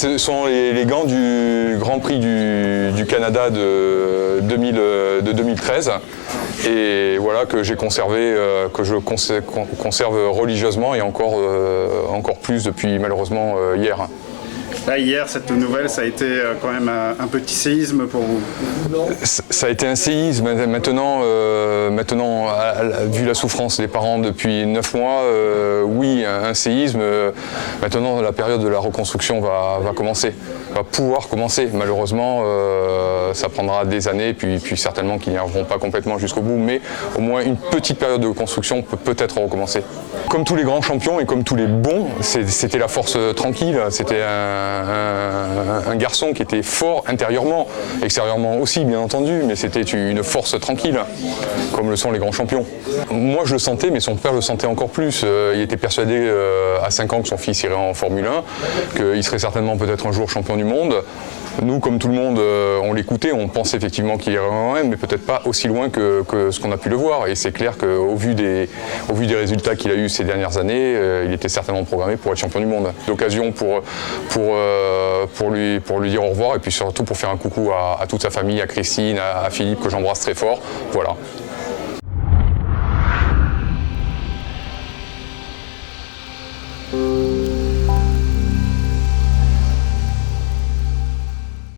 ce sont les gants du Grand Prix du Canada de 2013 et voilà que j'ai conservé, que je conserve religieusement et encore plus depuis malheureusement hier. Là, hier, cette nouvelle, ça a été quand même un petit séisme pour vous. Ça a été un séisme. Maintenant, vu la souffrance des parents depuis 9 mois, oui, un séisme. Maintenant, la période de la reconstruction va commencer, va pouvoir commencer. Malheureusement, ça prendra des années, puis certainement qu'ils n'y arriveront pas complètement jusqu'au bout, mais au moins une petite période de construction peut peut-être recommencer. Comme tous les grands champions et comme tous les bons, c'était la force tranquille, c'était un garçon qui était fort intérieurement, extérieurement aussi bien entendu, mais c'était une force tranquille, comme le sont les grands champions. Moi je le sentais, mais son père le sentait encore plus. Il était persuadé à 5 ans que son fils irait en Formule 1, qu'il serait certainement peut-être un jour champion du monde. Nous, comme tout le monde, on l'écoutait, on pensait effectivement qu'il irait loin, mais peut-être pas aussi loin que ce qu'on a pu le voir. Et c'est clair qu'au vu des résultats qu'il a eus ces dernières années, il était certainement programmé pour être champion du monde. L'occasion pour lui dire au revoir et puis surtout pour faire un coucou à toute sa famille, à Christine, à Philippe que j'embrasse très fort. Voilà.